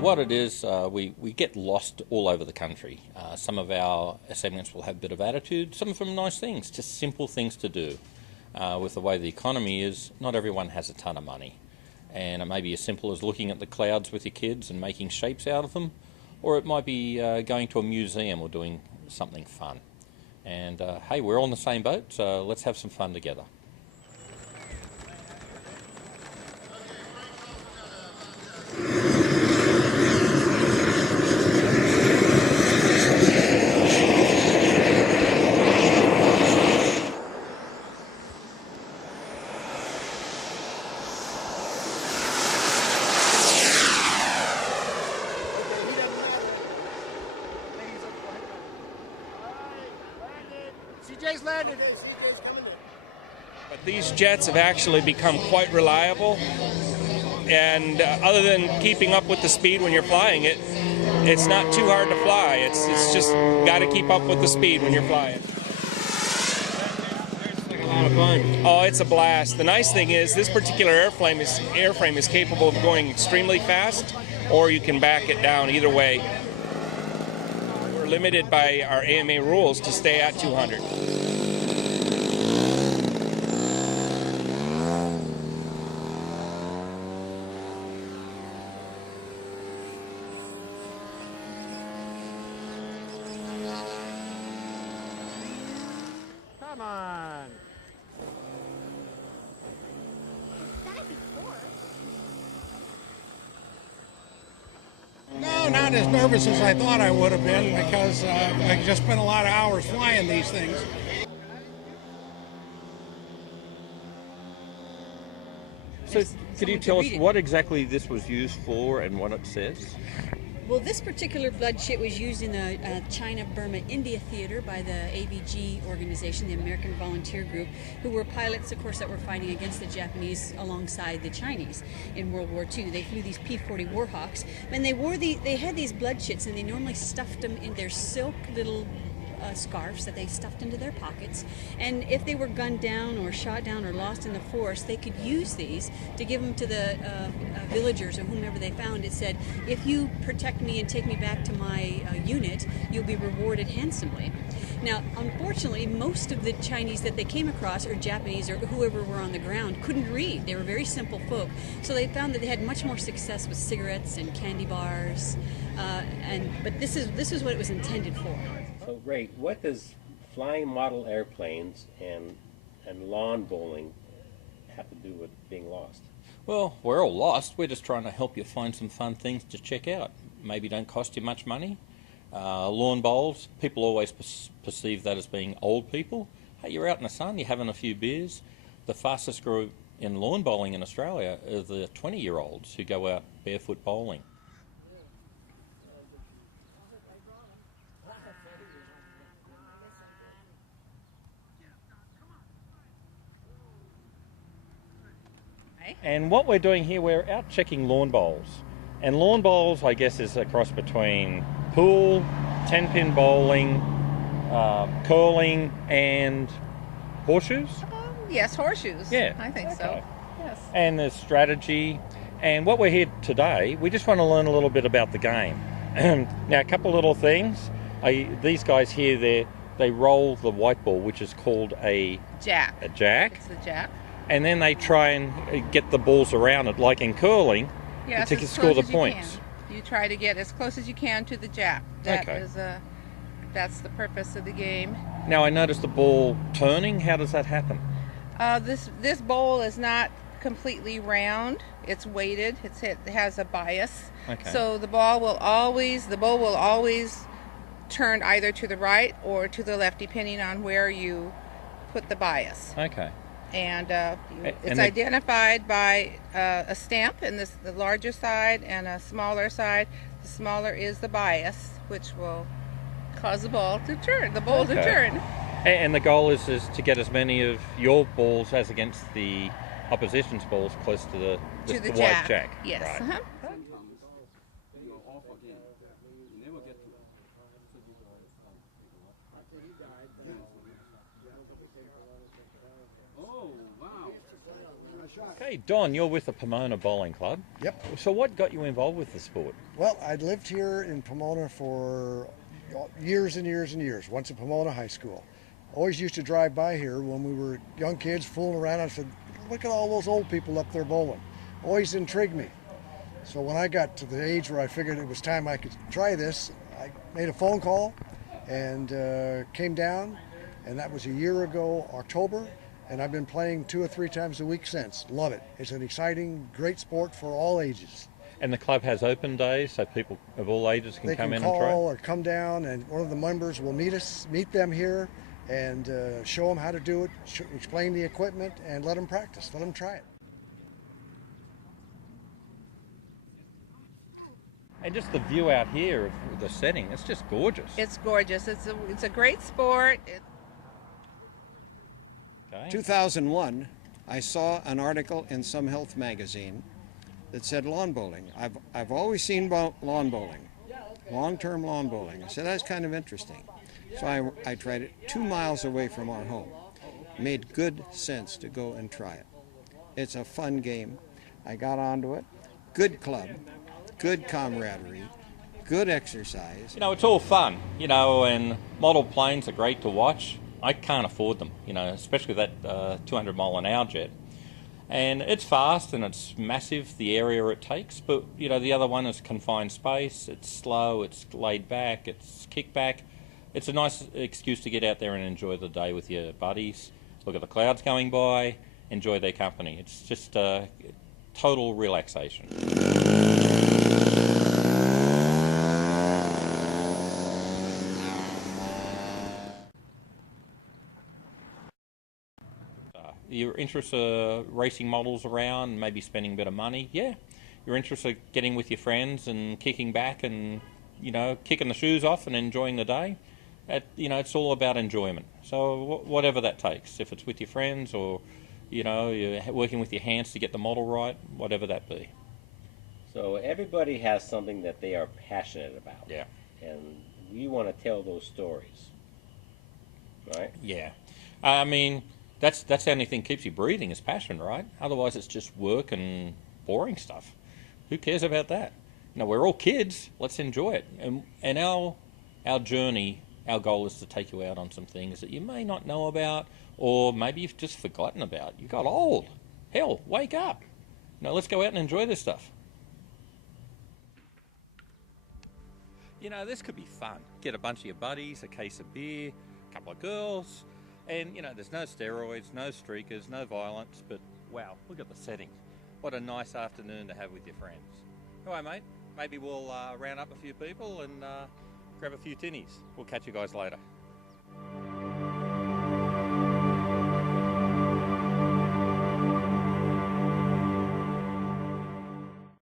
what it is, we get lost all over the country. Some of our segments will have a bit of attitude, some of them nice things, just simple things to do. With the way the economy is, not everyone has a ton of money. And it may be as simple as looking at the clouds with your kids and making shapes out of them, or it might be going to a museum or doing something fun. And hey, we're all in the same boat, so let's have some fun together. CJ's landed. CJ's coming in. But these jets have actually become quite reliable, and other than keeping up with the speed when you're flying it, it's not too hard to fly. It's just got to keep up with the speed when you're flying. It's like a lot of fun. Oh, it's a blast. The nice thing is this particular airframe is capable of going extremely fast, or you can back it down either way. We're limited by our AMA rules to stay at 200. Come on. No, not as nervous as I thought I would have been because I just spent a lot of hours flying these things. So could you tell us what exactly this was used for and what it says? Well, this particular bloodshed was used in the China-Burma-India theater by the AVG organization, the American Volunteer Group, who were pilots, of course, that were fighting against the Japanese alongside the Chinese in World War II. They flew these P-40 Warhawks, and they had these bloodsheds, and they normally stuffed them in their silk little scarves that they stuffed into their pockets, and if they were gunned down or shot down or lost in the forest, they could use these to give them to the villagers or whomever they found. It said, if you protect me and take me back to my unit, you'll be rewarded handsomely. Now, unfortunately, most of the Chinese that they came across, or Japanese, or whoever were on the ground, couldn't read. They were very simple folk, so they found that they had much more success with cigarettes and candy bars, but this is what it was intended for. So great. What does flying model airplanes and lawn bowling have to do with being lost? Well, we're all lost. We're just trying to help you find some fun things to check out. Maybe don't cost you much money. Lawn bowls, people always perceive that as being old people. Hey, you're out in the sun, you're having a few beers. The fastest group in lawn bowling in Australia are the 20-year-olds who go out barefoot bowling. And what we're doing here, we're out checking lawn bowls. And lawn bowls, I guess, is a cross between pool, 10-pin bowling, curling, and horseshoes? Yes, horseshoes. Yeah. I think so. Yes. And there's strategy. And what we're here today, we just want to learn a little bit about the game. Now, a couple little things. These guys here, they roll the white ball, which is called a jack. A jack. It's a jack. And then they try and get the balls around it, like in curling, to score the points. You try to get as close as you can to the jack. That's the purpose of the game. Now, I noticed the ball turning. How does that happen? This bowl is not completely round. It's weighted. It has a bias. Okay. So the bowl will always turn either to the right or to the left, depending on where you put the bias. Okay. And it's identified by a stamp in the larger side and a smaller side. The smaller is the bias, which will cause the ball to turn, the bowl to turn. And the goal is to get as many of your balls as against the opposition's balls close to the white jack. Yes. Right. Uh-huh. Okay, Don, you're with the Pomona Bowling Club. Yep. So what got you involved with the sport? Well, I'd lived here in Pomona for years and years and years, once at Pomona High School. Always used to drive by here when we were young kids fooling around. I said, look at all those old people up there bowling. Always intrigued me. So when I got to the age where I figured it was time I could try this, I made a phone call and came down, and that was a year ago, October, and I've been playing 2 or 3 times a week since. Love it. It's an exciting, great sport for all ages. And the club has open days, so people of all ages can come in and try? They can call or come down, and one of the members will meet them here, and show them how to do it, explain the equipment, and let them practice, let them try it. And just the view out here of the setting, it's just gorgeous. It's gorgeous. It's a great sport. Okay. 2001, I saw an article in some health magazine that said lawn bowling. I've always seen lawn bowling, long-term lawn bowling. I said, that's kind of interesting. So I tried it 2 miles away from our home. Made good sense to go and try it. It's a fun game. I got onto it. Good club, good camaraderie, good exercise. You know, it's all fun, you know, and model planes are great to watch. I can't afford them, you know, especially that 200 mile an hour jet. And it's fast and it's massive, the area it takes, but, you know, the other one is confined space, it's slow, it's laid back, it's kickback. It's a nice excuse to get out there and enjoy the day with your buddies, look at the clouds going by, enjoy their company. It's just total relaxation. You're interested in racing models around, maybe spending a bit of money, yeah. You're interested in getting with your friends and kicking back and, you know, kicking the shoes off and enjoying the day. You know, it's all about enjoyment. So whatever that takes, if it's with your friends or, you know, you're working with your hands to get the model right, whatever that be. So everybody has something that they are passionate about. Yeah. And we want to tell those stories, right? Yeah. I mean, that's the only thing keeps you breathing is passion, right? Otherwise it's just work and boring stuff. Who cares about that? You know, we're all kids. Let's enjoy it. And our journey, our goal is to take you out on some things that you may not know about, or maybe you've just forgotten about. You got old. Hell, wake up. You know, let's go out and enjoy this stuff. You know, this could be fun. Get a bunch of your buddies, a case of beer, a couple of girls, and, you know, there's no steroids, no streakers, no violence, but wow, look at the setting. What a nice afternoon to have with your friends. All right, mate, maybe we'll round up a few people and grab a few tinnies. We'll catch you guys later.